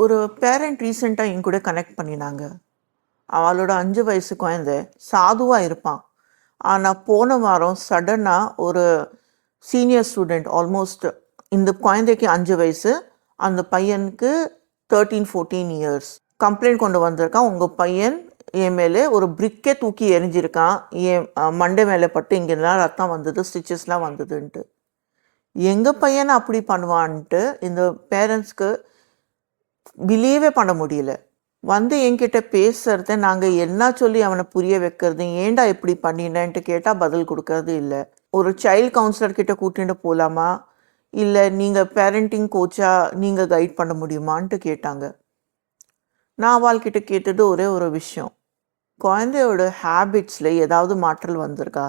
ஒரு பேரண்ட் ரீசெண்டாக என் கூட கனெக்ட் பண்ணினாங்க. அவளோட 5 வயசு குழந்தை சாதுவாக இருப்பான். ஆனால் போன வாரம் சடனாக ஒரு சீனியர் ஸ்டூடெண்ட் ஆல்மோஸ்ட் இந்த குழந்தைக்கு 5 வயசு, அந்த பையனுக்கு 13-14 இயர்ஸ் கம்ப்ளைண்ட் கொண்டு வந்திருக்கான். உங்கள் பையன் என் மேலே ஒரு பிரிக்கே தூக்கி எரிஞ்சிருக்கான், என் மண்டை மேலே பட்டு இங்கெல்லாம் ரத்தம் வந்தது, ஸ்டிச்சஸ்லாம் வந்ததுன்ட்டு. எங்கள் பையனை அப்படி பண்ணுவான்ட்டு இந்த பேரண்ட்ஸ்க்கு பிலீவே பண்ண முடியல. வந்து என்கிட்ட பேசுறத நாங்கள் என்ன சொல்லி அவனை புரிய வைக்கிறது, ஏன்டா இப்படி பண்ணினேன்ட்டு கேட்டால் பதில் கொடுக்கறது இல்லை. ஒரு சைல்ட் கவுன்சிலர் கிட்ட கூட்டிட்டு போகலாமா, இல்லை நீங்கள் பேரண்டிங் கோச்சா நீங்கள் கைட் பண்ண முடியுமான்ட்டு கேட்டாங்க. நான் அவள்கிட்ட கேட்டது ஒரே ஒரு விஷயம், குழந்தையோட ஹேபிட்ஸில் ஏதாவது மாற்றல் வந்திருக்கா?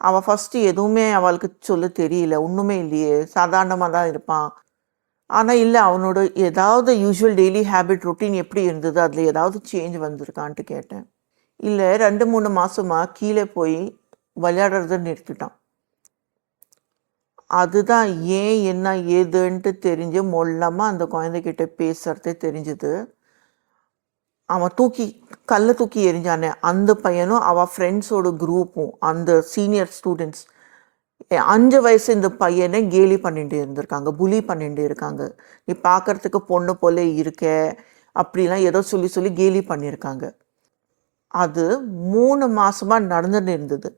அவள் ஃபஸ்ட்டு எதுவுமே அவளுக்கு சொல்ல தெரியல, ஒன்றுமே இல்லையே, சாதாரணமாக தான் இருப்பான். ஆனால் இல்லை, அவனோட ஏதாவது யூஸ்வல் டெய்லி ஹேபிட் ரொட்டீன் எப்படி இருந்தது, அதில் ஏதாவது சேஞ்ச் வந்திருக்கான்ட்டு கேட்டேன். இல்லை, 2-3 மாதமாக கீழே போய் விளையாடுறத நிறுத்திட்டான். அதுதான் ஏன் என்ன ஏதுன்ட்டு தெரிஞ்சு மொல்லமாக அந்த குழந்தைகிட்ட பேசுகிறதே தெரிஞ்சுது. அவன் கல்லை தூக்கி எரிஞ்சானே அந்த பையனும் அவள் ஃப்ரெண்ட்ஸோட குரூப்பும் அந்த சீனியர் ஸ்டூடெண்ட்ஸ் 5 வயசு இந்த பையனை கேலி பண்ணிட்டு இருந்திருக்காங்க, புலி பண்ணிட்டு இருக்காங்க. நீ பார்க்கறதுக்கு பொண்ணு போல இருக்க அப்படிலாம் ஏதோ சொல்லி சொல்லி கேலி பண்ணியிருக்காங்க. அது 3 மாசமாக நடந்துட்டு இருந்தது.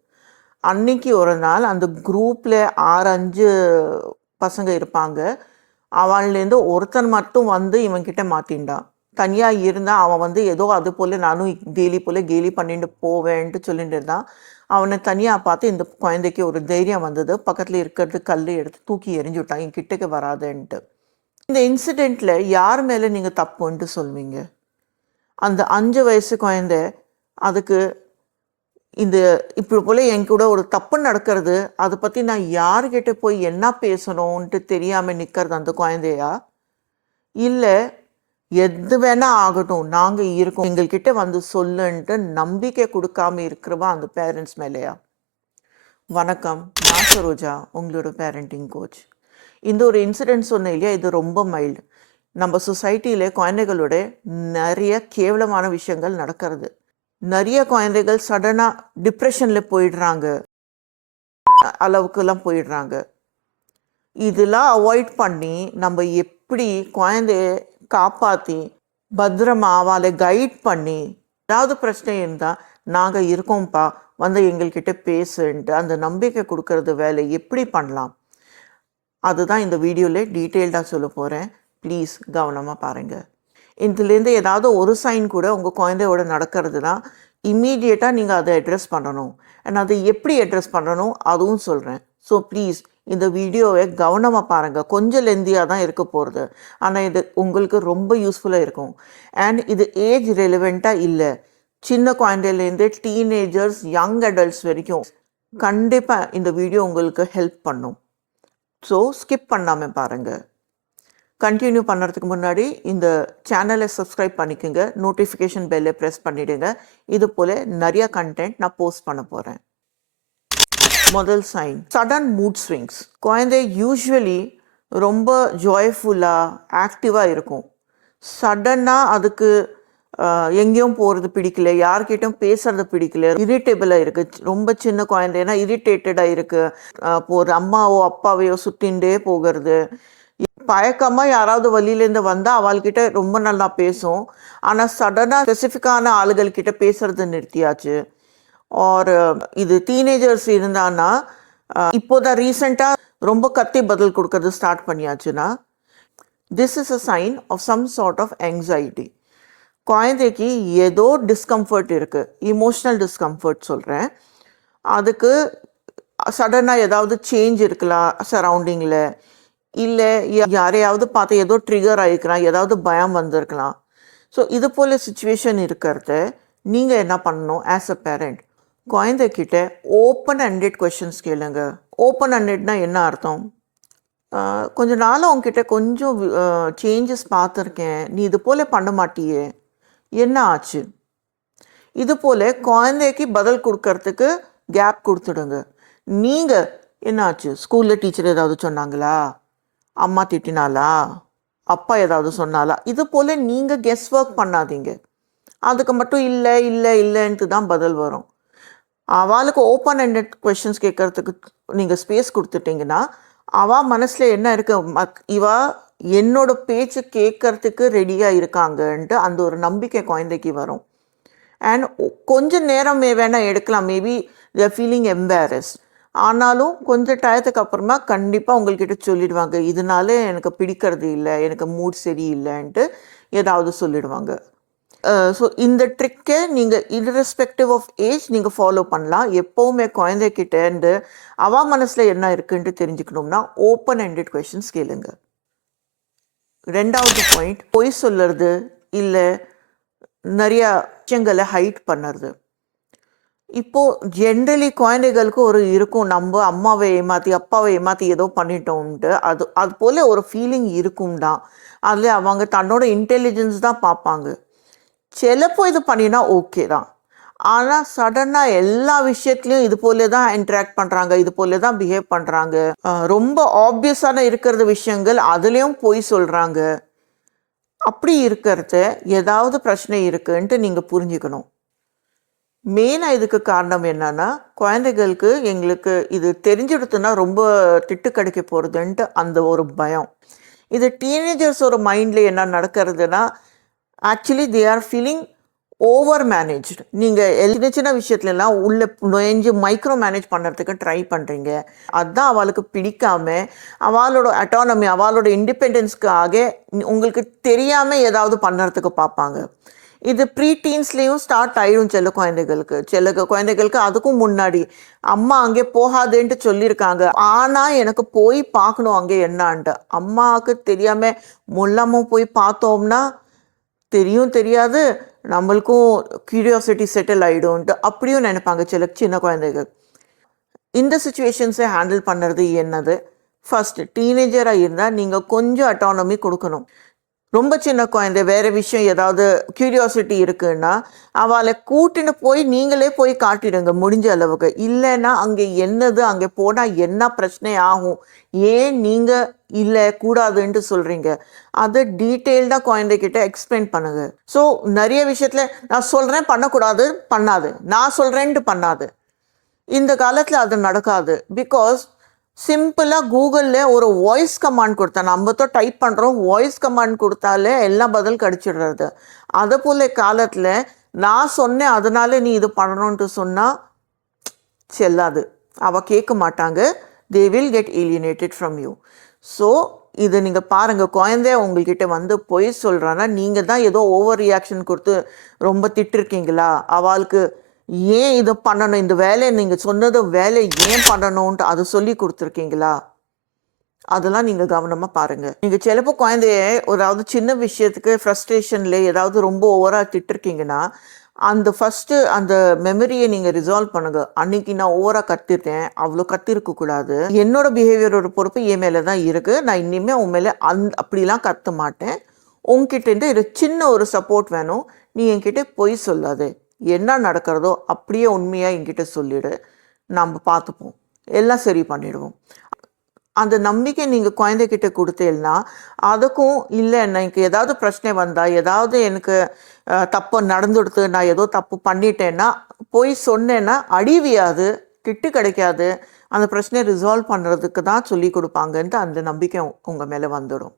அன்னைக்கு ஒரு நாள் அந்த குரூப்பில் 6-5 பசங்க இருப்பாங்க. அவன்லேருந்து ஒருத்தன் மட்டும் வந்து இவன்கிட்ட மாற்றிண்டான். தனியாக இருந்தால் அவன் வந்து ஏதோ அது போல் நானும் கேலி பண்ணிட்டு போவேன்ட்டு சொல்லிட்டு இருந்தான். அவனை தனியாக பார்த்து இந்த குழந்தைக்கு ஒரு தைரியம் வந்தது. பக்கத்தில் இருக்கிறது கல் எடுத்து தூக்கி எறிஞ்சுட்டான், என் கிட்டக்கு வராதுன்ட்டு. இந்த இன்சிடெண்ட்டில் யார் மேலே நீங்கள் தப்புன்ட்டு சொல்வீங்க? அந்த 5 வயசு குழந்தை அதுக்கு இந்த இப்படி போல் என் கூட ஒரு தப்பு நடக்கிறது, அதை பற்றி நான் யார்கிட்ட போய் என்ன பேசணும்ன்ட்டு தெரியாமல் நிற்கிறது அந்த குழந்தையா? இல்லை எது வேணா ஆகட்டும், நாங்கள் இருக்கோம், எங்கள்கிட்ட வந்து சொல்லுன்ட்டு நம்பிக்கை கொடுக்காம இருக்கிறவா அந்த பேரண்ட்ஸ் மேலேயா? வணக்கம், நான் சரோஜா, உங்களோட பேரண்டிங் கோச். இந்த ஒரு இன்சிடென்ட் சொன்னேன் இல்லையா, இது ரொம்ப மைல்டு. நம்ம சொசைட்டியில் குழந்தைகளோட நிறைய கேவலமான விஷயங்கள் நடக்கிறது. நிறைய குழந்தைகள் சடனாக டிப்ரெஷனில் போயிடுறாங்க, அளவுக்குலாம் போயிடுறாங்க. இதெல்லாம் அவாய்ட் பண்ணி நம்ம எப்படி குழந்தைய காப்பாற்றி பத்திரமா அவளை கைட் பண்ணி, ஏதாவது பிரச்சனை இருந்தால் நாங்கள் இருக்கோம்ப்பா, வந்து எங்கள்கிட்ட பேசுன்ட்டு அந்த நம்பிக்கை கொடுக்கறது வேலை எப்படி பண்ணலாம், அதுதான் இந்த வீடியோவில் டீட்டெயில்டாக சொல்ல போகிறேன். ப்ளீஸ் கவனமாக பாருங்கள். இதுலேருந்து ஏதாவது ஒரு சைன் கூட உங்கள் குழந்தையோட நடக்கிறதுனா இம்மீடியட்டாக நீங்கள் அதை அட்ரெஸ் பண்ணணும். அண்ட் அதை எப்படி அட்ரெஸ் பண்ணணும் அதுவும் சொல்கிறேன். ஸோ ப்ளீஸ் இந்த வீடியோவை கவனமாக பாருங்கள். கொஞ்சம் லெந்தியாக தான் இருக்க போகிறது, ஆனால் இது உங்களுக்கு ரொம்ப யூஸ்ஃபுல்லாக இருக்கும். அண்ட் இது ஏஜ் ரெலிவெண்ட்டாக இல்லை, சின்ன குழந்தையிலேருந்து டீனேஜர்ஸ், யங் அடல்ட்ஸ் வரைக்கும் கண்டிப்பாக இந்த வீடியோ உங்களுக்கு ஹெல்ப் பண்ணும். ஸோ ஸ்கிப் பண்ணாமல் பாருங்கள். கண்டினியூ பண்ணுறதுக்கு முன்னாடி இந்த சேனலை சப்ஸ்கிரைப் பண்ணிக்கோங்க, நோட்டிஃபிகேஷன் பெல்லை ப்ரெஸ் பண்ணிவிடுங்க. இது போல் நிறைய கண்டென்ட் நான் போஸ்ட் பண்ண போகிறேன். முதல் சைன், சடன் மூட் ஸ்விங்ஸ். குழந்தை யூஸ்வலி ரொம்ப ஜாய்ஃபுல்லாக ஆக்டிவாக இருக்கும். சடனாக அதுக்கு எங்கேயும் போகிறது பிடிக்கல, யார்கிட்டையும் பேசுறது பிடிக்கல, இரிட்டேபிளாக இருக்குது. ரொம்ப சின்ன குழந்தைன்னா இரிட்டேட்டடாக இருக்குது. இப்போ ஒரு அம்மாவோ அப்பாவையோ சுற்றிகிட்டே போகிறது. பழக்கமாக யாராவது வழியிலேருந்து வந்தால் அவள்கிட்ட ரொம்ப நல்லா பேசும், ஆனால் சடனாக ஸ்பெசிஃபிக்கான ஆளுகள்கிட்ட பேசுறது நிறுத்தியாச்சு. ஒரு இது டீனேஜர்ஸ் இருந்தான்னா இப்போதான் ரீசெண்டாக ரொம்ப கத்தி பதில் கொடுக்கறது ஸ்டார்ட் பண்ணியாச்சுன்னா, this is a sign of some sort of anxiety. குழந்தைக்கு ஏதோ டிஸ்கம்ஃபர்ட் இருக்குது, இமோஷ்னல் டிஸ்கம்ஃபர்ட் சொல்கிறேன். அதுக்கு சடனாக ஏதாவது சேஞ்ச் இருக்கலாம் சரௌண்டிங்கில், இல்லை யாரையாவது பார்த்து ஏதோ ட்ரிகர் ஆகிக்கலாம், ஏதாவது பயம் வந்திருக்கலாம். ஸோ இது போல் சுச்சுவேஷன் இருக்கிறத நீங்கள் என்ன பண்ணணும்? ஆஸ் அ பேரண்ட் குழந்தைக்கிட்ட ஓப்பன் ஹண்டட் கொஷின்ஸ் கேளுங்க. ஓப்பன் ஹண்டட்னா என்ன அர்த்தம்? கொஞ்ச நாளாக உங்ககிட்ட கொஞ்சம் சேஞ்சஸ் பார்த்துருக்கேன், நீ இது போல் பண்ண மாட்டியே, என்ன ஆச்சு? இது போல் குழந்தைக்கு பதில் கொடுக்கறதுக்கு கேப் கொடுத்துடுங்க. நீங்கள் என்ன ஆச்சு, ஸ்கூலில் டீச்சர் ஏதாவது சொன்னாங்களா, அம்மா திட்டினாலா, அப்பா ஏதாவது சொன்னாலா, இது போல் நீங்கள் கெஸ் ஒர்க் பண்ணாதீங்க. அதுக்கு மட்டும் இல்லை இல்லை இல்லைன்ட்டு தான் பதில் வரும். அவளுக்கு ஓப்பன் ஹெண்டட் கொஷின்ஸ் கேட்கறதுக்கு நீங்கள் ஸ்பேஸ் கொடுத்துட்டீங்கன்னா, அவள் மனசில் என்ன இருக்கு, இவா என்னோட பேச்சு கேட்கறதுக்கு ரெடியாக இருக்காங்கன்ட்டு அந்த ஒரு நம்பிக்கை குழந்தைக்கு வரும். அண்ட் கொஞ்சம் நேரம் வேணால் எடுக்கலாம், மேபி தே ஃபீலிங் எம்பாரஸ். ஆனாலும் கொஞ்சம் டயத்துக்கு அப்புறமா கண்டிப்பாக உங்கள்கிட்ட சொல்லிடுவாங்க, இதனால எனக்கு பிடிக்கிறது இல்லை, எனக்கு மூட் சரியில்லைன்ட்டு ஏதாவது சொல்லிடுவாங்க. ஸோ இந்த ட்ரிக்கை நீங்கள் இர்ரெஸ்பெக்டிவ் ஆஃப் ஏஜ் நீங்கள் ஃபாலோ பண்ணலாம். எப்போவுமே குழந்தைகிட்டேருந்து அவள் மனசில் என்ன இருக்குன்ட்டு தெரிஞ்சுக்கணும்னா ஓப்பன் ஹெண்டட் கொஷின்ஸ் கேளுங்க. 2வது பாயிண்ட், பொய் சொல்லுறது இல்லை நிறையா விஷயங்களை ஹைட் பண்ணுறது. இப்போது ஜென்ரலி குழந்தைகளுக்கு ஒரு இருக்கும், நம்ம அம்மாவை ஏமாற்றி அப்பாவை ஏமாற்றி ஏதோ பண்ணிட்டோம்ட்டு. அது போல் ஒரு ஃபீலிங் இருக்கும் தான். அதில் அவங்க தன்னோட இன்டெலிஜென்ஸ் தான் பார்ப்பாங்க. சிலப்போ இது பண்ணினா ஓகே தான். ஆனால் சடனாக எல்லா விஷயத்துலையும் இது போல தான் இன்ட்ராக்ட் பண்ணுறாங்க, இது போல தான் பிஹேவ் பண்ணுறாங்க. ரொம்ப ஆப்வியஸான இருக்கிறது விஷயங்கள் அதுலேயும் போய் சொல்கிறாங்க. அப்படி இருக்கிறத ஏதாவது பிரச்சனை இருக்குன்ட்டு நீங்கள் புரிஞ்சுக்கணும். மெயினாக இதுக்கு காரணம் என்னன்னா, குழந்தைகளுக்கு எங்களுக்கு இது தெரிஞ்சிடுத்துன்னா ரொம்ப திட்டு கிடைக்க போகிறதுன்ட்டு அந்த ஒரு பயம். இது டீனேஜர்ஸோட மைண்டில் என்ன நடக்கிறதுனா, actually they are feeling over managed. நீங்கள் சின்ன சின்ன விஷயத்துலலாம் உள்ள நுழைஞ்சு மைக்ரோ மேனேஜ் பண்ணுறதுக்கு ட்ரை பண்ணுறீங்க. அதுதான் அவளுக்கு பிடிக்காம, அவளோட அட்டானமி அவளோட இண்டிபெண்டன்ஸ்க்காக உங்களுக்கு தெரியாமல் ஏதாவது பண்ணுறதுக்கு பார்ப்பாங்க. இது ப்ரீ டீன்ஸ்லேயும் ஸ்டார்ட் ஆயிடும் சில குழந்தைகளுக்கு. அதுக்கும் முன்னாடி அம்மா அங்கே போகாதுன்ட்டு சொல்லியிருக்காங்க, ஆனால் எனக்கு போய் பார்க்கணும் அங்கே என்னான்ட்டு. அம்மாவுக்கு தெரியாமல் முல்லாமல் போய் பார்த்தோம்னா தெரியாது, நம்மளுக்கும் கியூரியாசிட்டி செட்டில் ஆகிடும்ன்ட்டு அப்படியும் நினைப்பாங்க சின்ன குழந்தைகள். இந்த சுச்சுவேஷன்ஸை ஹேண்டில் பண்ணுறது என்னது, ஃபஸ்ட்டு டீனேஜராக இருந்தால் நீங்கள் கொஞ்சம் அட்டானமி கொடுக்கணும். ரொம்ப சின்ன குழந்தை வேறு விஷயம் ஏதாவது கியூரியாசிட்டி இருக்குன்னா அவளை கூட்டின்னு போய் நீங்களே போய் காட்டிடுங்க முடிஞ்ச அளவுக்கு. இல்லைன்னா அங்கே என்னது, அங்கே போனால் என்ன பிரச்சனை ஆகும், ஏன் நீங்கள் இல்லை கூடாதுன்ட்டு சொல்கிறீங்க, அதை டீட்டெயில்டாக குழந்தைகிட்ட எக்ஸ்பிளைன் பண்ணுங்க. ஸோ நிறைய விஷயத்தில் நான் சொல்கிறேன் பண்ணக்கூடாது பண்ணாது, நான் சொல்கிறேன்ட்டு பண்ணாது. இந்த காலத்தில் அது நடக்காது. பிகாஸ் சிம்பிளாக கூகுளில் ஒரு வாய்ஸ் கமாண்ட் கொடுத்தா, நம்ம தான் டைப் பண்ணுறோம், வாய்ஸ் கமாண்ட் கொடுத்தாலே எல்லாம் பதில் கிடச்சிடுறது. அதை போல் காலத்தில் நான் சொன்னேன் அதனால நீ இது பண்ணணுன்ட்டு சொன்னால் செல்லாது, அவள் கேட்க மாட்டாங்க. They will get alienated from you. So இது நீங்கள் பாருங்கள், குழந்தைய உங்கள்கிட்ட வந்து பொய் சொல்கிறான்னா நீங்கள் தான் ஏதோ ஓவர் ரியாக்ஷன் கொடுத்து ரொம்ப திட்டிருக்கீங்களா, அவளுக்கு ஏன் இதை பண்ணணும், இந்த வேலையை நீங்கள் சொன்னது வேலை ஏன் பண்ணணுன்ட்டு அதை சொல்லி கொடுத்துருக்கீங்களா, அதெல்லாம் நீங்கள் கவனமாக பாருங்கள். நீங்கள் சிலப்போ குழந்தைய ஏதாவது சின்ன விஷயத்துக்கு ஃப்ரஸ்ட்ரேஷனில் ஏதாவது ரொம்ப ஓவராக திட்டிருக்கீங்கன்னா அந்த ஃபஸ்ட்டு அந்த மெமரியை நீங்கள் ரிசால்வ் பண்ணுங்கள். அன்னைக்கு நான் ஓவராக கத்திருக்கேன், அவ்வளோ கத்திருக்கக்கூடாது, என்னோட பிஹேவியரோட பொறுப்பு என் மேலே தான் இருக்குது, நான் இனிமேல் உன் மேலே அப்படிலாம் கத்த மாட்டேன், உங்ககிட்டேருந்து இது சின்ன ஒரு சப்போர்ட் வேணும், நீ என்கிட்ட பொய் சொல்லாது, என்ன நடக்கிறதோ அப்படியே உண்மையாக என்கிட்ட சொல்லிவிடு, நம்ம பார்த்துப்போம், எல்லாம் சரி பண்ணிடுவோம். அந்த நம்பிக்கை நீங்கள் குழந்தைகிட்ட கொடுத்தேன்னா அதுக்கும் இல்லை எனக்கு ஏதாவது பிரச்சனை வந்தால், ஏதாவது எனக்கு தப்பு நடந்துடுத்து, நான் ஏதோ தப்பு பண்ணிட்டேன்னா போய் சொன்னேன்னா அடிவியாது, திட்டு கிடைக்காது, அந்த பிரச்சனையை ரிசால்வ் பண்ணுறதுக்கு தான் சொல்லி கொடுப்பாங்கன்ட்டு அந்த நம்பிக்கை உங்கள் மேலே வந்துடும்.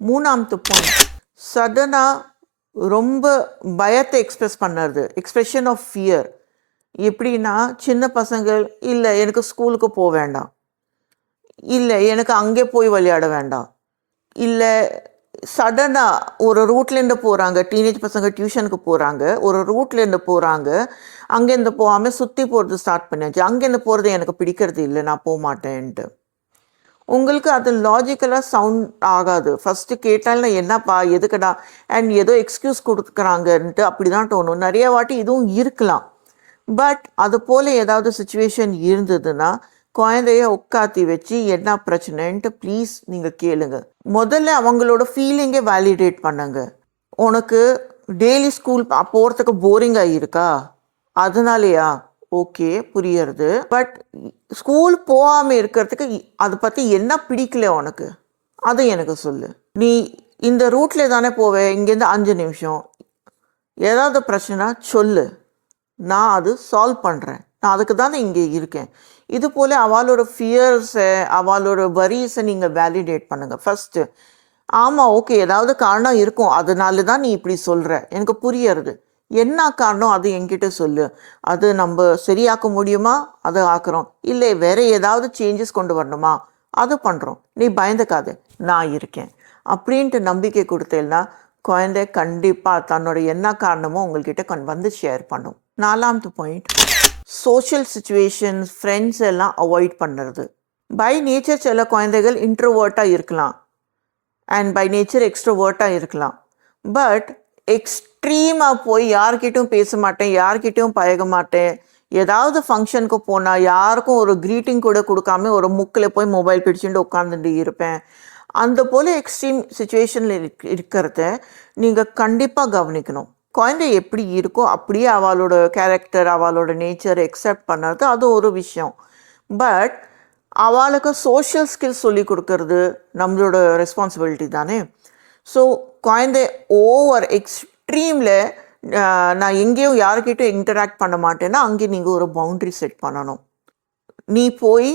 3வது பாயிண்ட், சடனாக ரொம்ப பயத்தை எக்ஸ்பிரஸ் பண்ணுறது, எக்ஸ்பிரஷன் ஆஃப் ஃபியர். எப்படின்னா சின்ன பசங்கள் இல்லை எனக்கு ஸ்கூலுக்கு போக வேண்டாம், இல்லை எனக்கு அங்கே போய் விளையாட வேண்டாம், இல்லை சடனாக ஒரு ரூட்லேருந்து போகிறாங்க, டீனேஜ் பசங்க டியூஷனுக்கு போகிறாங்க, ஒரு ரூட்லேருந்து போகிறாங்க, அங்கேருந்து போகாமல் சுற்றி போகிறது ஸ்டார்ட் பண்ணியாச்சு, அங்கேருந்து போகிறது எனக்கு பிடிக்கிறது இல்லை, நான் போக மாட்டேன்ட்டு. உங்களுக்கு அது லாஜிக்கலாக சவுண்ட் ஆகாது. ஃபஸ்ட்டு கேட்டாலும் என்னப்பா எதுக்கடா அண்ட் ஏதோ எக்ஸ்கியூஸ் கொடுக்குறாங்கன்ட்டு அப்படி தான் தோணும். நிறைய வாட்டி இதுவும் இருக்கலாம். பட் அது போல் ஏதாவது சுச்சுவேஷன் இருந்ததுன்னா குழந்தைய உட்காத்தி வச்சு என்ன பிரச்சனைன்ட்டு ப்ளீஸ் நீங்கள் கேளுங்க. முதல்ல அவங்களோட ஃபீலிங்கை வேலிடேட் பண்ணுங்க. உனக்கு டெய்லி ஸ்கூல் போகிறதுக்கு போரிங்காக இருக்கா, அதனாலயா, ஓகே புரியறது, பட் ஸ்கூல் போகாமல் இருக்கிறதுக்கு அதை பற்றி என்ன பிடிக்கல உனக்கு, அதை எனக்கு சொல்லு. நீ இந்த ரூட்ல தானே போவே, இங்கேருந்து 5 நிமிஷம், ஏதாவது பிரச்சனை சொல்லு, நான் அது சால்வ் பண்ணுறேன், நான் அதுக்கு தானே இங்கே இருக்கேன். இது போல் அவளோட ஃபியர்ஸை, அவளோட வரிஸை நீங்கள் வேலிடேட் பண்ணுங்கள் ஃபஸ்ட்டு. ஆமாம், ஓகே, ஏதாவது காரணம் இருக்கும், அதனால தான் நீ இப்படி சொல்கிற, எனக்கு புரியறது. என்ன காரணம் அது என்கிட்ட சொல்லு, அது நம்ம சரியாக்க முடியுமா, அதை ஆக்குறோம், இல்லை வேற ஏதாவது சேஞ்சஸ் கொண்டு வரணுமா, அது பண்ணுறோம், நீ பயந்துக்காது, நான் இருக்கேன் அப்படின்ட்டு நம்பிக்கை கொடுத்தேன்னா குழந்தை கண்டிப்பாக தன்னோட என்ன காரணமோ உங்கள்கிட்ட வந்து ஷேர் பண்ணும். 4வது பாயிண்ட், சோஷியல் சுச்சுவேஷன்ஸ், ஃப்ரெண்ட்ஸ் எல்லாம் அவாய்ட் பண்ணுறது. பை நேச்சர் சில குழந்தைகள் இன்ட்ரோவர்ட்டாக இருக்கலாம் அண்ட் பை நேச்சர் எக்ஸ்ட்ரோவர்ட்டாக இருக்கலாம். பட் எக்ஸ்ட்ரீமாக போய் யார்கிட்டையும் பேச மாட்டேன், யார்கிட்டையும் பழக மாட்டேன், ஏதாவது ஃபங்க்ஷனுக்கு போனால் யாருக்கும் ஒரு க்ரீட்டிங் கூட கொடுக்காம ஒரு முக்கில் போய் மொபைல் பிடிச்சிட்டு உட்காந்துட்டு இருப்பேன், அந்த போல் எக்ஸ்ட்ரீம் சுச்சுவேஷனில் இருக்கிறத நீங்கள் கண்டிப்பாக கவனிக்கணும். குழந்தை எப்படி இருக்கோ அப்படியே அவளோட கேரக்டர், அவளோட நேச்சர் எக்ஸெப்ட் பண்ணுறது அது ஒரு விஷயம். பட் அவளுக்கு சோஷியல் ஸ்கில்ஸ் சொல்லி கொடுக்கறது நம்மளோட ரெஸ்பான்சிபிலிட்டி தானே. ஸோ குழந்தை ஓவர் எக்ஸ்ட்ரீமில் நான் எங்கேயும் யாருக்கிட்டையும் இன்டராக்ட் பண்ண மாட்டேன்னா அங்கே நீங்கள் ஒரு பவுண்ட்ரி செட் பண்ணணும். நீ போய்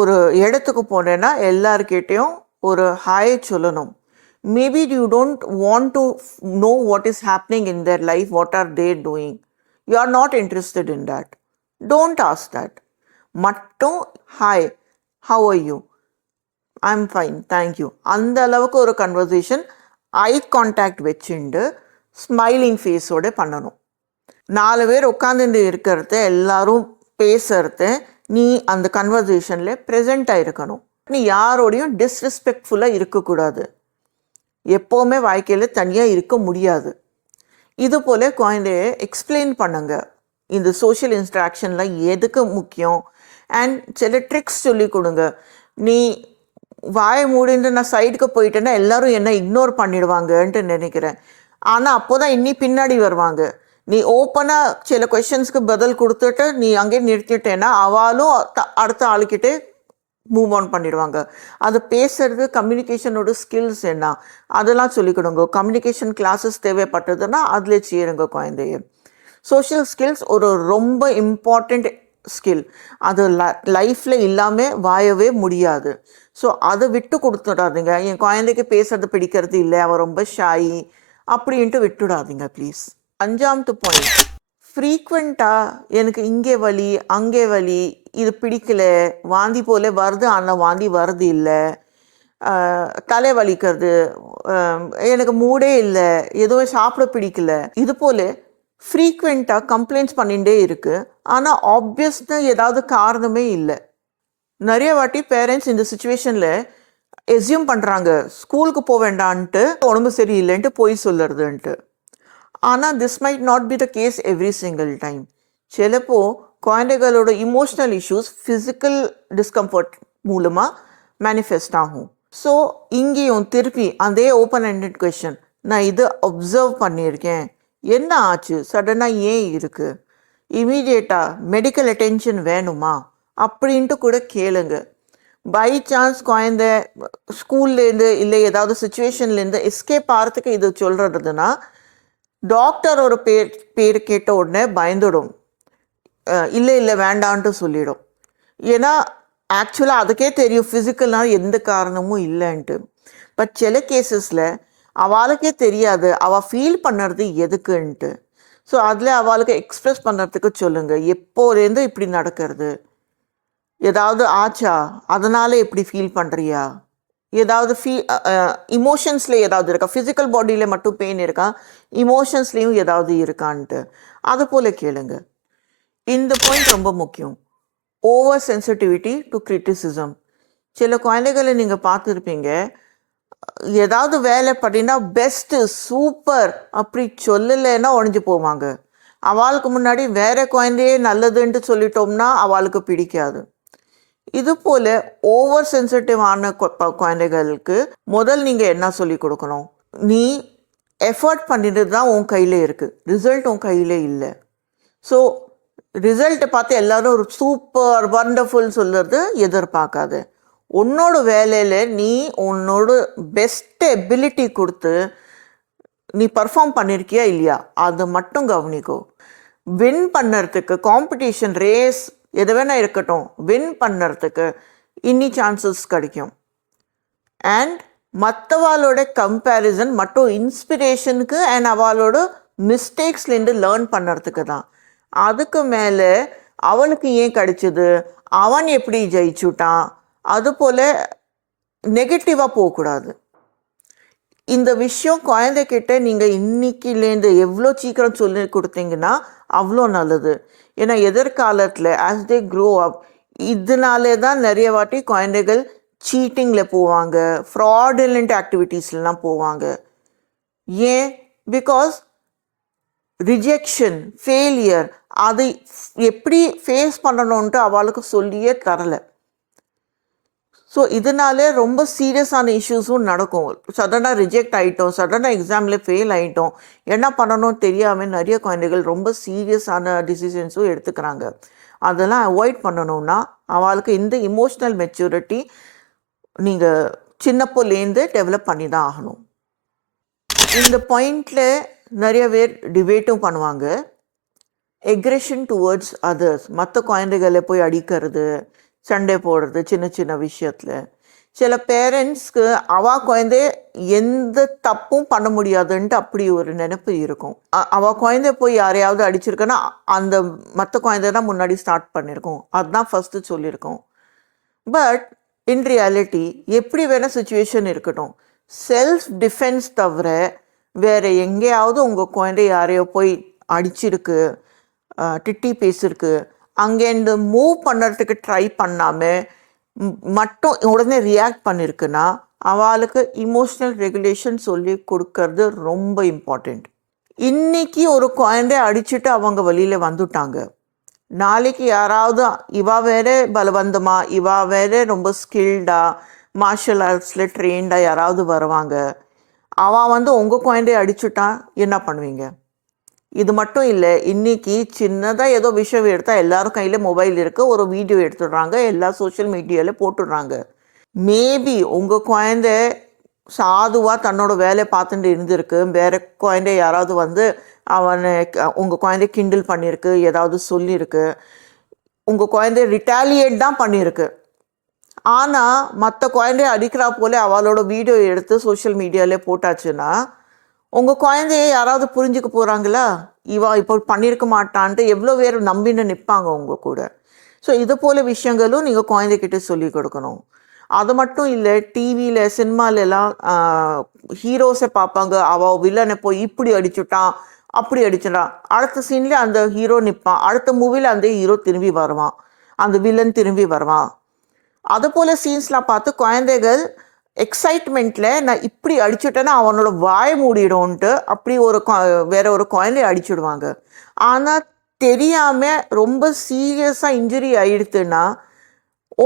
ஒரு இடத்துக்கு போனேன்னா எல்லார்கிட்டையும் ஒரு ஹாய் சொல்லணும். Maybe you don't want to know what is happening in their life, what are they doing, you are not interested in that, don't ask that. மட்டும் hi, how are you, I am fine, thank you, அந்த அளவுக்கு ஒரு conversation eye contact வச்சுண்டு smiling ஃபேஸோடு பண்ணணும். 4 பேர் உட்காந்துட்டு இருக்கிறத எல்லாரும் பேசுறது நீ அந்த கன்வர்சேஷனில் ப்ரெசண்ட்டாக இருக்கணும். நீ யாரோடையும் டிஸ்ரெஸ்பெக்ட்ஃபுல்லாக இருக்கக்கூடாது. எப்போவுமே வாழ்க்கையில் தனியாக இருக்க முடியாது. இது போல் குழந்தைய எக்ஸ்பிளைன் பண்ணுங்க இந்த சோஷியல் இன்ட்ராக்ஷன்லாம் எதுக்கு முக்கியம் அண்ட் சில ட்ரிக்ஸ் சொல்லி கொடுங்க. நீ வாயை மூடிட்டு நான் சைடுக்கு போயிட்டேன்னா எல்லாரும் என்ன இக்னோர் பண்ணிடுவாங்கன்ட்டு நினைக்கிறேன். ஆனால் அப்போ தான் இன்னி பின்னாடி வருவாங்க. நீ ஓப்பனாக சில கொஷின்ஸ்க்கு பதில் கொடுத்துட்டு நீ அங்கே நிறுத்திட்டேன்னா அவளும் அடுத்த ஆளுக்கிட்டே மூவ் ஆன் பண்ணிடுவாங்க. அது பேசுறது கம்யூனிகேஷனோட ஸ்கில்ஸ் என்ன அதெல்லாம் சொல்லிக் கொடுங்க. கம்யூனிகேஷன் கிளாஸஸ் தேவைப்பட்டதுன்னா அதில் சேருங்க குழந்தைய. சோஷியல் ஸ்கில்ஸ் ஒரு ரொம்ப இம்பார்ட்டண்ட் ஸ்கில், அது லைஃப்பில் இல்லாமல் வாழவே முடியாது. ஸோ அதை விட்டு கொடுத்துடாதீங்க. என் குழந்தைக்கு பேசுறது பிடிக்கிறது இல்லை, அவள் ரொம்ப ஷாய் அப்படின்ட்டு விட்டுடாதீங்க ப்ளீஸ். 5வது பாயிண்ட், ஃப்ரீக்வெண்ட்டாக எனக்கு இங்கே வலி அங்கே வலி, இது பிடிக்கல, வாந்தி போல வருது ஆனால் வாந்தி வருது இல்லை, தலை வலிக்கிறது, எனக்கு மூடே இல்லை, எதுவும் சாப்பிட பிடிக்கல, இது போல் ஃப்ரீக்வெண்ட்டாக கம்ப்ளைண்ட்ஸ் பண்ணிகிட்டே இருக்குது. ஆனால் ஆப்வியஸ்னு ஏதாவது காரணமே இல்லை. நிறைய வாட்டி பேரண்ட்ஸ் இந்த சுச்சுவேஷனில் எஸ்யூம் பண்ணுறாங்க ஸ்கூலுக்கு போக வேண்டான்ட்டு, உடம்பு சரியில்லைன்ட்டு போய் சொல்லுறதுன்ட்டு. ஆனால் this might not be the case every single time. சிலப்போ குழந்தைகளோட இமோஷ்னல் இஷ்யூஸ் ஃபிசிக்கல் டிஸ்கம்ஃபர்ட் மூலமாக மேனிஃபெஸ்ட் ஆகும். ஸோ இங்கேயும் திருப்பி அதே ஓப்பன் ஹெண்டட் கொஷன், நான் இது அப்சர்வ் பண்ணியிருக்கேன், என்ன ஆச்சு, சடனாக ஏன் இருக்குது, இமீடியட்டாக மெடிக்கல் அட்டென்ஷன் வேணுமா அப்படின்ட்டு கூட கேளுங்க. பை சான்ஸ் குழந்தை ஸ்கூல்லேருந்து இல்லை ஏதாவது சுச்சுவேஷன்லேருந்து எஸ்கேப் ஆகிறதுக்கு இது சொல்கிறதுனா டாக்டர் ஒரு பேர் கேட்ட உடனே பயந்துடும், இல்லை இல்லை வேண்டான்ட்டு சொல்லிடும். ஏன்னா ஆக்சுவலாக அதுக்கே தெரியும் ஃபிசிக்கல்னால் எந்த காரணமும் இல்லைன்ட்டு. பட் சில கேசஸில் அவளுக்கே தெரியாது அவள் ஃபீல் பண்ணுறது எதுக்குன்ட்டு. ஸோ அதில் அவளுக்கு எக்ஸ்ப்ரெஸ் பண்ணுறதுக்கு சொல்லுங்கள், எப்போலேருந்து இப்படி நடக்கிறது, ஏதாவது ஆச்சா, அதனால் எப்படி ஃபீல் பண்ணுறியா, ஏதாவது இமோஷன்ஸில் ஏதாவது இருக்கா, ஃபிசிக்கல் பாடியில் மட்டும் பெயின் இருக்கா, இமோஷன்ஸ்லேயும் ஏதாவது இருக்கான்ட்டு அது போல் கேளுங்க. இந்த பாயிண்ட் ரொம்ப முக்கியம், ஓவர் சென்சிட்டிவிட்டி டு கிரிட்டிசிசம். சில குழந்தைகளை நீங்கள் பார்த்துருப்பீங்க, ஏதாவது வேலை பண்ணினா பெஸ்ட்டு சூப்பர் அப்படி சொல்லலைன்னா உடஞ்சி போவாங்க. அவளுக்கு முன்னாடி வேற குழந்தையே நல்லதுன்ட்டு சொல்லிட்டோம்னா அவளுக்கு பிடிக்காது. இது போல் ஓவர் சென்சிட்டிவான குழந்தைகளுக்கு முதல் நீங்கள் என்ன சொல்லி கொடுக்கணும், நீ எஃபர்ட் பண்ணிட்டு தான் உன் கையில் இருக்குது, ரிசல்ட் உன் கையில் இல்லை. ஸோ ரிசல்ட்டை பார்த்து எல்லாரும் ஒரு சூப்பர் வண்டர்ஃபுல் சொல்லுறது எதிர்பார்க்காது. உன்னோட வேலையில் நீ உன்னோட பெஸ்ட் எபிலிட்டி கொடுத்து நீ பர்ஃபார்ம் பண்ணியிருக்கியா இல்லையா அதை மட்டும் கவனிக்கோ. வின் பண்ணுறதுக்கு காம்படிஷன் ரேஸ் எது வேணால் இருக்கட்டும், வின் பண்ணுறதுக்கு இன்னி சான்சஸ் கிடைக்கும். அண்ட் மற்றவாளோட கம்பேரிசன் மட்டும் இன்ஸ்பிரேஷனுக்கு அண்ட் அவளோட மிஸ்டேக்ஸ்லேருந்து லேர்ன் பண்ணுறதுக்கு தான். அதுக்கு மேலே அவனுக்கு ஏன் கிடைச்சிது, அவன் எப்படி ஜெயிச்சுட்டான், அது போல் நெகட்டிவாக போகக்கூடாது. இந்த விஷயம் குழந்தைகிட்ட நீங்கள் இன்னைக்குலேருந்து எவ்வளோ சீக்கிரம் சொல்லி கொடுத்தீங்கன்னா அவ்வளோ நல்லது. ஏன்னா எதிர்காலத்தில் ஆஸ் தே க்ரோ அப் இதனாலே தான் நிறைய வாட்டி குழந்தைகள் சீட்டிங்கில் போவாங்க, ஃப்ராடுலண்ட் ஆக்டிவிட்டீஸ்லாம் போவாங்க. ஏன்? பிகாஸ் ரிஜெக்ஷன், ஃபெயிலியர் அதை எப்படி ஃபேஸ் பண்ணணுன்ட்டு அவளுக்கு சொல்லியே தரலை. ஸோ இதனாலே ரொம்ப சீரியஸான இஷ்யூஸும் நடக்கும். சடனாக ரிஜெக்ட் ஆகிட்டோம், சடனாக எக்ஸாமில் ஃபெயில் ஆகிட்டோம், என்ன பண்ணணும்னு தெரியாமல் நிறைய குழந்தைகள் ரொம்ப சீரியஸான டிசிஷன்ஸும் எடுத்துக்கிறாங்க. அதெல்லாம் அவாய்ட் பண்ணணும்னா அவளுக்கு இந்த இமோஷ்னல் மெச்சூரிட்டி நீங்கள் சின்னப்போலேருந்து டெவலப் பண்ணி தான் ஆகணும். இந்த பாயிண்டில் நிறைய பேர் டிபேட்டும் பண்ணுவாங்க. எக்ரெஷன் டுவர்ட்ஸ் அதர்ஸ், மற்ற குழந்தைகளை போய் அடிக்கிறது, சண்டை போடுறது சின்ன சின்ன விஷயத்தில். சில பேரண்ட்ஸ்க்கு குழந்தை எந்த தப்பும் பண்ண முடியாதுன்ட்டு அப்படி ஒரு நினைப்பு இருக்கும். குழந்தை போய் யாரையாவது அடிச்சிருக்கேன்னா அந்த மற்ற குழந்தை தான் முன்னாடி ஸ்டார்ட் பண்ணியிருக்கோம், அதுதான் ஃபஸ்ட்டு சொல்லியிருக்கோம். பட் இன் ரியாலிட்டி எப்படி வேணால் சுச்சுவேஷன் இருக்கட்டும், செல்ஃப் டிஃபென்ஸ் தவிர வேறு எங்கேயாவது உங்கள் குழந்தை யாரையோ போய் அடிச்சிருக்கு, திட்டி பேசியிருக்கு, அங்கேருந்து மூவ் பண்ணுறதுக்கு ட்ரை பண்ணாமல் மட்டும் உடனே ரியாக்ட் பண்ணியிருக்குன்னா அவளுக்கு இமோஷ்னல் ரெகுலேஷன் சொல்லி கொடுக்கறது ரொம்ப இம்பார்ட்டண்ட். இன்னைக்கு ஒரு குழந்தை அடிச்சுட்டு அவங்க வழியில் வந்துட்டாங்க, நாளைக்கு யாராவது இவா வேற பலவந்தமா, இவா வேற ரொம்ப ஸ்கில்டா, மார்ஷல் ஆர்ட்ஸில் ட்ரெயின்டாக யாராவது வருவாங்க, அவன் உங்கள் குழந்தைய அடிச்சுட்டான், என்ன பண்ணுவீங்க? இது மட்டும் இல்லை, இன்னைக்கு சின்னதாக ஏதோ விஷயம் எடுத்தால் எல்லாரும் கையில் மொபைல் இருக்குது, ஒரு வீடியோ எடுத்துடுறாங்க, எல்லா சோஷியல் மீடியாவில் போட்டுடுறாங்க. மேபி உங்கள் குழந்தை சாதுவாக தன்னோட வேலையை பார்த்துட்டு இருந்திருக்கு, வேறு குழந்தை யாராவது அவனை உங்கள் குழந்தை கிண்டில் பண்ணியிருக்கு, ஏதாவது சொல்லியிருக்கு, உங்கள் குழந்தை ரிட்டாலியேட் தான் பண்ணியிருக்கு. ஆனால் மற்ற குழந்தைய அடிக்கிறா போல அவளோட வீடியோ எடுத்து சோஷியல் மீடியாவில் போட்டாச்சுன்னா உங்கள் குழந்தைய யாராவது புரிஞ்சுக்க போகிறாங்களா? இவா இப்போ பண்ணியிருக்க மாட்டான்ட்டு எவ்வளோ பேர் நம்பின்னு நிற்பாங்க உங்கள் கூட. ஸோ இது போல் விஷயங்களும் நீங்கள் குழந்தைகிட்ட சொல்லி கொடுக்கணும். அது மட்டும் இல்லை, டிவியில் சினிமாலெல்லாம் ஹீரோஸை பார்ப்பாங்க, அவள் வில்லனை போய் இப்படி அடிச்சுட்டான் அப்படி அடிச்சுட்டான், அடுத்த சீனில் அந்த ஹீரோ நிற்பான், அடுத்த மூவியில் அந்த ஹீரோ திரும்பி வருவான், அந்த வில்லன் திரும்பி வருவான். அது போல் சீன்ஸ்லாம் பார்த்து குழந்தைகள் எக்ஸைட்மெண்ட்டில் நான் இப்படி அடிச்சுட்டேன்னா அவனோட வாய் மூடிடும்ன்ட்டு அப்படி வேற ஒரு குழந்தைய அடிச்சுடுவாங்க. ஆனால் தெரியாமல் ரொம்ப சீரியஸாக இன்ஜுரி ஆயிடுத்துன்னா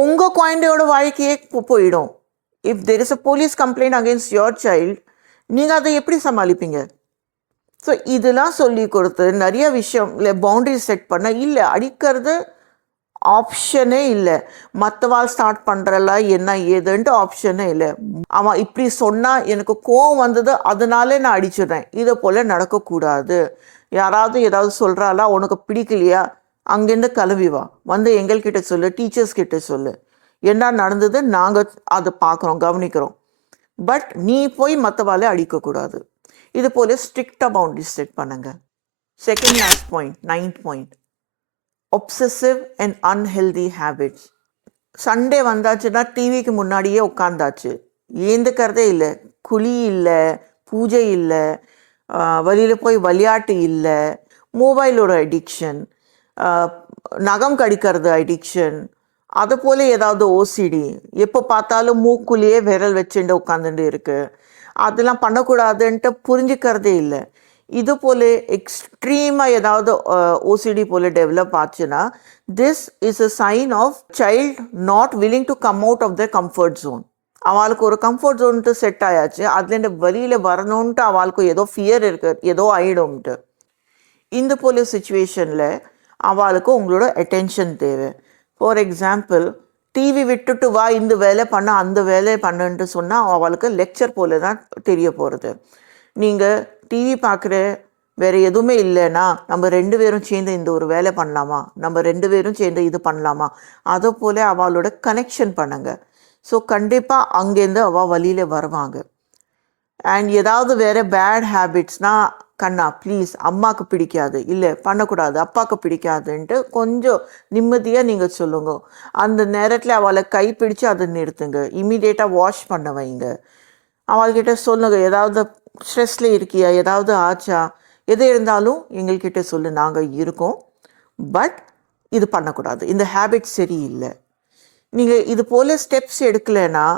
உங்கள் குழந்தையோட வாழ்க்கையே போயிடும். If there is a police complaint against your child, நீங்கள் அதை எப்படி சமாளிப்பீங்க? ஸோ இதெல்லாம் சொல்லி கொடுத்து நிறைய விஷயம் இல்லை, பவுண்டரி செட் பண்ண இல்லை, அடிக்கிறது ஆப்ஷனே இல்லை, மற்றவாள் ஸ்டார்ட் பண்ணுறல என்ன ஏதுன்ட்டு ஆப்ஷனே இல்லை. அவன் இப்படி சொன்னால் எனக்கு கோவம் வந்தது அதனாலே நான் அடிச்சிடுறேன், இதை போல் நடக்கக்கூடாது. யாராவது ஏதாவது சொல்கிறாளா, உனக்கு பிடிக்கலையா, அங்கேருந்து கிளம்பி வா, எங்கள்கிட்ட சொல்லு, டீச்சர்ஸ் கிட்ட சொல்லு, என்ன நடந்தது நாங்கள் அதை பார்க்குறோம் கவனிக்கிறோம், பட் நீ போய் மற்றவாளை அடிக்கக்கூடாது. இது போல் ஸ்ட்ரிக்டாக பவுண்டரிஸ் செட் பண்ணுங்க. Second last point, 9th point, obsessive and unhealthy habits. Sunday வந்தாச்சுன்னா டிவிக்கு முன்னாடியே உட்காந்தாச்சு, ஏந்துக்கிறதே இல்லை, குழி இல்லை, பூஜை இல்லை, வெளியில் போய் விளையாட்டு இல்லை, மொபைலோட அடிக்ஷன், நகம் கடிக்கிறது அடிக்ஷன், அது போல் ஏதாவது ஓசிடி, எப்போ பார்த்தாலும் மூக்குள்ளேயே விரல் வச்சுட்டு உட்காந்துட்டு இருக்குது, அதெல்லாம் பண்ணக்கூடாதுன்ட்டு புரிஞ்சுக்கிறதே இல்லை. இது போல் எக்ஸ்ட்ரீமாக ஏதாவது ஓசிடி போல் டெவலப் ஆச்சுன்னா this is a sign of child not willing to come out of the comfort zone. அவளுக்கு ஒரு கம்ஃபர்ட் ஜோன்ட்டு செட் ஆயாச்சு, அதுலேருந்து வெளியில் வரணுன்ட்டு அவளுக்கு ஏதோ ஃபியர் இருக்கு, ஏதோ ஆயிடும்ட்டு. இந்த போல சுச்சுவேஷனில் அவளுக்கு உங்களோட அட்டென்ஷன் தேவை. ஃபார் எக்ஸாம்பிள், டிவி விட்டுட்டு வா இந்த வேலை பண்ண அந்த வேலை பண்ணுன்ட்டு சொன்னால் அவளுக்கு லெக்சர் போல தான் தெரிய போகிறது. நீங்கள் டிவி பார்க்குற வேறு எதுவுமே இல்லைன்னா நம்ம 2 பேரும் சேர்ந்து இந்த ஒரு வேலை பண்ணலாமா, நம்ம 2 பேரும் சேர்ந்து இது பண்ணலாமா, அதை போல் அவளோட கனெக்ஷன் பண்ணுங்க. ஸோ கண்டிப்பாக அங்கேருந்து அவள் வழியில் வருவாங்க. அண்ட் ஏதாவது வேறு பேட் ஹேபிட்ஸ்னால் கண்ணா ப்ளீஸ் அம்மாவுக்கு பிடிக்காது, இல்லை பண்ணக்கூடாது, அப்பாவுக்கு பிடிக்காதுன்ட்டு கொஞ்சம் நிம்மதியாக நீங்கள் சொல்லுங்க. அந்த நேரத்தில் அவளை கைப்பிடிச்சு அதை நிறுத்துங்க. இமீடியட்டாக வாஷ் பண்ண வைங்க. அவள்கிட்ட சொல்லுங்க, ஏதாவது ஸ்ட்ரெஸ்ஸில் இருக்கியா, ஏதாவது ஆச்சா, எது இருந்தாலும் எங்கள்கிட்ட சொல்லு, நாங்கள் இருக்கோம். பட் இது பண்ணக்கூடாது, இந்த ஹேபிட் சரியில்லை. நீங்கள் இது போல் ஸ்டெப்ஸ் எடுக்கலைன்னா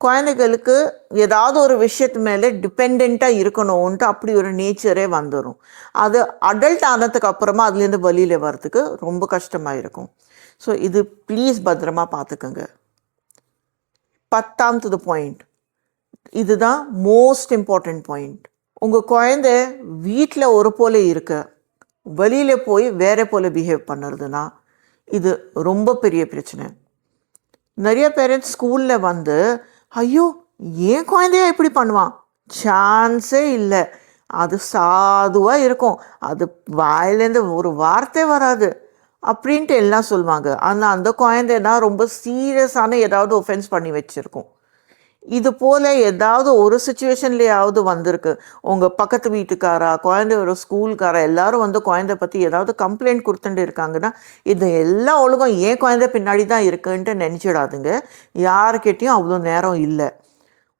குழந்தைகளுக்கு ஏதாவது ஒரு விஷயத்து மேலே டிபெண்ட்டாக இருக்கணும்ன்ட்டு அப்படி ஒரு நேச்சரே வந்துடும். அது அடல்ட் ஆனதுக்கு அப்புறமா அதுலேருந்து வெளியில் வர்றதுக்கு ரொம்ப கஷ்டமாக இருக்கும். ஸோ இது ப்ளீஸ் பத்திரமா பார்த்துக்கோங்க. 10th பாயிண்ட், இதுதான் மோஸ்ட் இம்பார்ட்டண்ட் பாயிண்ட். உங்கள் குழந்தை வீட்டில் ஒரு போல இருக்க, வெளியில் போய் வேற போல் பிஹேவ் பண்ணுறதுனா இது ரொம்ப பெரிய பிரச்சனை. நிறைய பேரண்ட்ஸ் ஸ்கூலில் வந்து ஐயோ ஏன் குழந்தையா இப்படி பண்ணுவான், சான்ஸே இல்லை, அது சாதுவாக இருக்கும், அது வாயிலேருந்து ஒரு வார்த்தை வராது அப்படின்ட்டு எல்லாம் சொல்லுவாங்க. ஆனால் அந்த குழந்தைனா ரொம்ப சீரியஸான ஏதாவது ஒஃபென்ஸ் பண்ணி வச்சுருக்கோம். இது போல் ஏதாவது ஒரு சுச்சுவேஷன்லேயாவது வந்திருக்கு. உங்கள் பக்கத்து வீட்டுக்காரா, குழந்தையோட ஸ்கூல்காரா எல்லாரும் வந்து குழந்தை பற்றி ஏதாவது கம்ப்ளைண்ட் கொடுத்துட்டு இருக்காங்கன்னா இது எல்லா ஒழுங்கும் ஏன் குழந்தை பின்னாடி தான் இருக்குன்ட்டு நினச்சிடாதுங்க. யாருக்கிட்டையும் அவ்வளோ நேரம் இல்லை.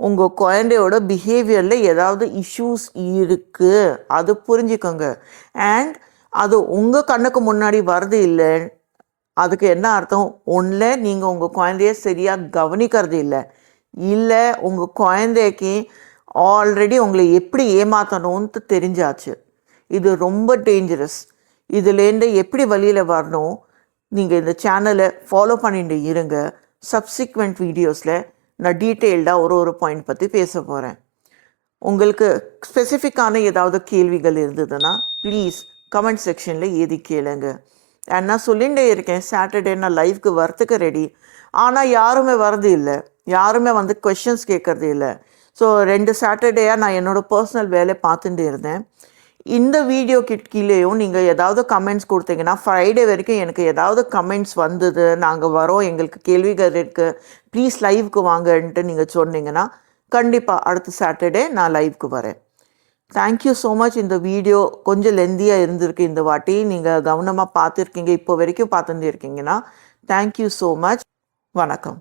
உங்கள் குழந்தையோட பிஹேவியரில் ஏதாவது இஷ்யூஸ் இருக்குது, அது புரிஞ்சுக்கோங்க. அண்ட் அது உங்கள் கண்ணுக்கு முன்னாடி வருது இல்லை, அதுக்கு என்ன அர்த்தம்? ஒன்றில் நீங்கள் உங்கள் குழந்தைய சரியாக கவனிக்கிறது இல்லை உங்கள் குழந்தைக்கு ஆல்ரெடி உங்களை எப்படி ஏமாற்றணும்னு தெரிஞ்சாச்சு. இது ரொம்ப டேஞ்சரஸ். இதுலேருந்து எப்படி வெளியில் வரணும், நீங்கள் இந்த சேனலை ஃபாலோ பண்ணிட்டு இருங்க. சப்சிக்வெண்ட் வீடியோஸில் நான் டீட்டெயில்டாக ஒரு பாயிண்ட் பற்றி பேச போகிறேன். உங்களுக்கு ஸ்பெசிஃபிக்கான ஏதாவது கேள்விகள் இருந்ததுன்னா ப்ளீஸ் கமெண்ட் செக்ஷனில் ஏதி கேளுங்க. அண்ட் நான் சொல்லிகிட்டே இருக்கேன், சாட்டர்டே நான் லைவ்க்கு வரத்துக்கு ரெடி. ஆனால் யாருமே வரது இல்லை, யாருமே வந்து கொஷின்ஸ் கேட்குறது இல்லை. ஸோ 2 சாட்டர்டேயாக நான் என்னோடய பர்சனல் வேலை பார்த்துட்டு இருந்தேன். இந்த வீடியோ கீழேயும் நீங்கள் ஏதாவது கமெண்ட்ஸ் கொடுத்தீங்கன்னா, ஃப்ரைடே வரைக்கும் எனக்கு ஏதாவது கமெண்ட்ஸ் வந்தது, நாங்கள் வரோம், எங்களுக்கு கேள்விகள் இருக்குது, ப்ளீஸ் லைவுக்கு வாங்கன்ட்டு நீங்கள் சொன்னீங்கன்னா கண்டிப்பாக அடுத்த சாட்டர்டே நான் லைவுக்கு வரேன். Thank you so much. இந்த வீடியோ கொஞ்சம் லெந்தியாக இருந்திருக்கு இந்த வாட்டி. நீங்கள் கவனமாக பார்த்துருக்கீங்க, இப்போ வரைக்கும் பார்த்துட்டு இருக்கீங்கன்னா தேங்க்யூ ஸோ மச். வணக்கம்.